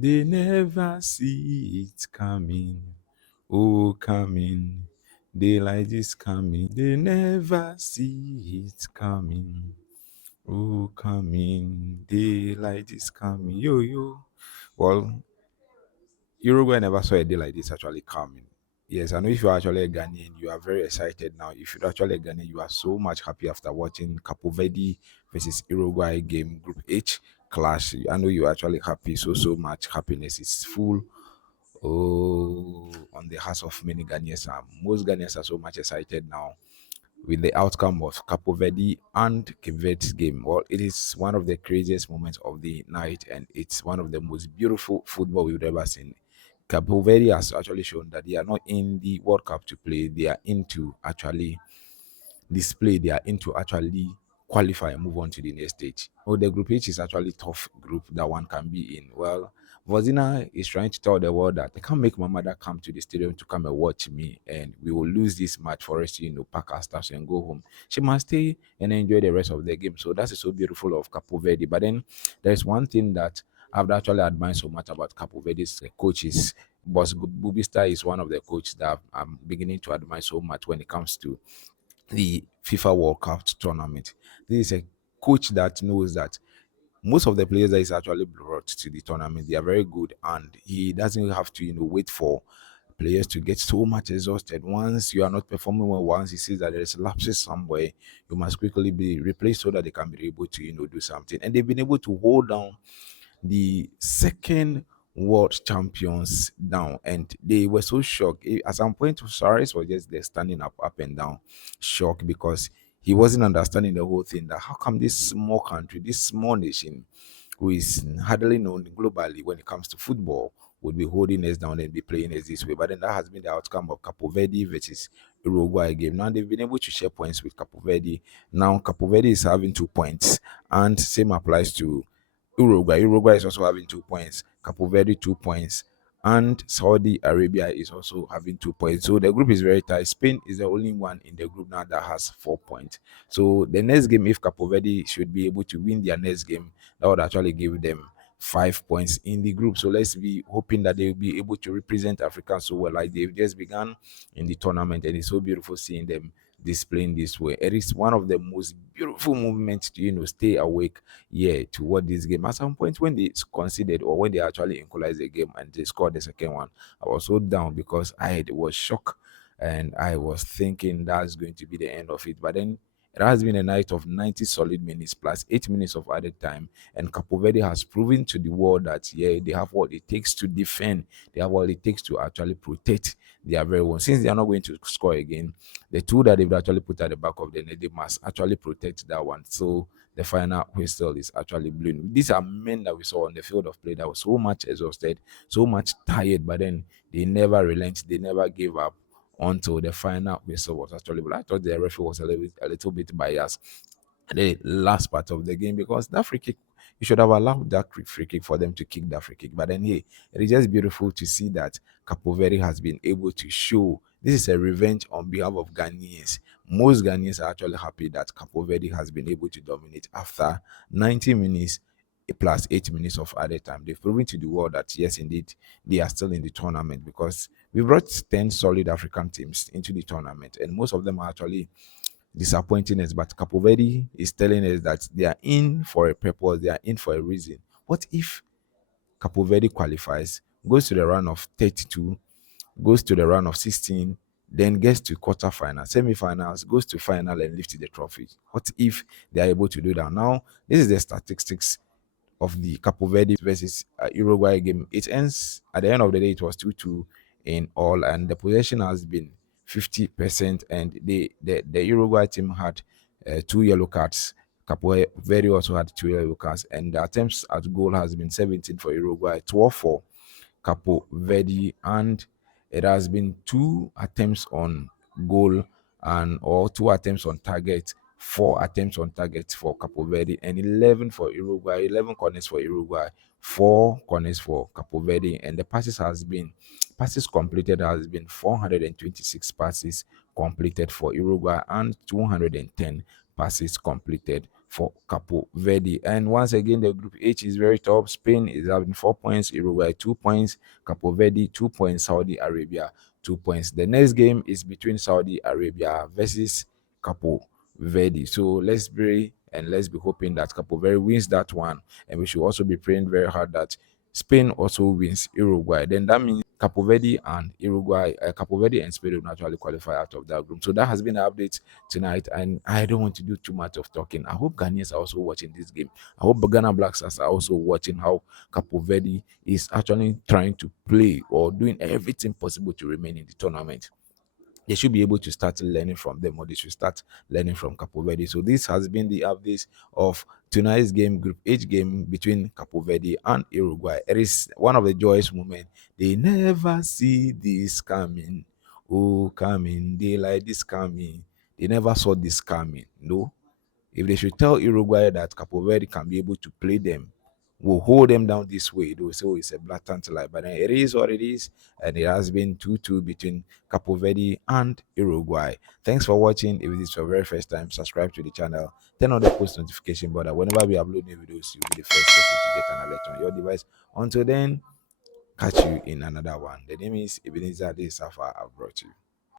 They never see it coming. Oh, coming. Daylight is coming. They never see it coming. Oh, coming. Daylight is coming. Yo, yo. Well, Uruguay never saw a day like this actually coming. Yes, I know if you're actually a Ghanaian, you are very excited now. If you're actually a Ghanaian, you are so much happy after watching Capo Verde versus Uruguay game Group H clash. I know you're actually happy, so much happiness is full. Oh, on the hearts of many Ghanaians. Most Ghanaians are so much excited now with the outcome of Capo Verde and Cape Verde's game. Well, it is one of the craziest moments of the night, and it's one of the most beautiful football we've ever seen. Capo Verde has actually shown that they are not in the World Cup to play; they are into actually display. They are into actually qualify and move on to the next stage. Oh, the Group H is actually tough group that one can be in. Well, Vozina is trying to tell the world that I can't make my mother come to the stadium to come and watch me, and we will lose this match for us to, pack our stuff and go home. She must stay and enjoy the rest of the game. So that's so beautiful of Capo Verde. But then there's one thing that I've actually admired so much about Capo Verde's coaches. Boss Bubista is one of the coaches that I'm beginning to admire so much when it comes to the FIFA World Cup tournament. This is a coach that knows that most of the players that is actually brought to the tournament, they are very good, and he doesn't have to, wait for players to get so much exhausted. Once you are not performing well, once he sees that there is lapses somewhere, you must quickly be replaced so that they can be able to, do something. And they've been able to hold down the second world champions down, and they were so shocked. At some point, Suarez was just there standing up and down, shocked because he wasn't understanding the whole thing. That how come this small country, this small nation, who is hardly known globally when it comes to football, would be holding us down and be playing us this way. But then that has been the outcome of Capo Verde versus Uruguay game. Now they've been able to share points with Capo Verde. Now Capo Verde is having 2 points, and same applies to Uruguay. Uruguay is also having 2 points. Capo Verde 2 points. And Saudi Arabia is also having 2 points. So the group is very tight. Spain is the only one in the group now that has 4 points. So the next game, if Capo Verde should be able to win their next game, that would actually give them 5 points in the group. So let's be hoping that they will be able to represent Africa so well. Like they've just begun in the tournament, and it's so beautiful seeing them displaying this way. It is one of the most beautiful movements to stay awake toward this game. At some point when they conceded or when they actually equalized the game and they scored the second one, I was so down because I was shocked and I was thinking that's going to be the end of it. But then it has been a night of 90 solid minutes plus 8 minutes of added time. And Capo Verde has proven to the world that they have what it takes to defend, they have what it takes to actually protect their very own. Since they are not going to score again, the two that they've actually put at the back of the net, they must actually protect that one. So the final whistle is actually blown. These are men that we saw on the field of play that was so much exhausted, so much tired, but then they never relent, they never gave up until the final whistle was actually blown. I thought the referee was a little bit biased the last part of the game because that free kick, you should have allowed that free kick for them to kick that free kick. But then, hey, it is just beautiful to see that Capo Verde has been able to show this is a revenge on behalf of Ghanaians. Most Ghanaians are actually happy that Capo Verde has been able to dominate after 90 minutes plus 8 minutes of added time. They've proven to the world that yes, indeed, they are still in the tournament because we brought 10 solid African teams into the tournament, and most of them are actually disappointing us. But Capo Verde is telling us that they are in for a purpose, they are in for a reason. What if Capo Verde qualifies, goes to the round of 32, goes to the round of 16, then gets to quarterfinal, semi-finals, goes to final and lifts the trophy? What if they are able to do that? Now, this is the statistics of the Capo Verde versus Uruguay game. It ends at the end of the day. It was 2-2 in all, and the possession has been 50%. And the Uruguay team had 2 yellow cards. Capo Verde also had 2 yellow cards, and the attempts at goal has been 17 for Uruguay, 12 for Capo Verde, and it has been 2 attempts on goal and or 2 attempts on target, 4 attempts on target for Capo Verde, and 11 for Uruguay, 11 corners for Uruguay, 4 corners for Capo Verde, and the passes completed has been 426 passes completed for Uruguay and 210 passes completed for Capo Verde. And once again, the group H is very top. Spain is having 4 points, Uruguay 2 points, Capo Verde 2 points, Saudi Arabia 2 points. The next game is between Saudi Arabia versus Capo Verde. So let's pray and let's be hoping that Capo Verde wins that one. And we should also be praying very hard that Spain also wins Uruguay. Then that means Capo Verde and Uruguay, Capo Verde and Spain will naturally qualify out of that group. So that has been the update tonight, and I don't want to do too much of talking. I hope Ghanaians are also watching this game. I hope Ghana Black Stars are also watching how Capo Verde is actually trying to play or doing everything possible to remain in the tournament. They should be able to start learning from them, or they should start learning from Capo Verde. So this has been the updates of tonight's game, Group H game between Capo Verde and Uruguay. It is one of the joyous moments. They never see this coming. Oh, coming. They like this coming. They never saw this coming. No, if they should tell Uruguay that Capo Verde can be able to play them, will hold them down this way, they will say, oh, it's a blatant lie. But then it is what it is, and it has been 2-2 between Capo Verde and Uruguay. Thanks for watching. If it is your very first time, subscribe to the channel, turn on the post notification button. Whenever we upload new videos, you'll be the first person to get an alert on your device. Until then, catch you in another one. The name is Ebenezer. This is how far I've brought you.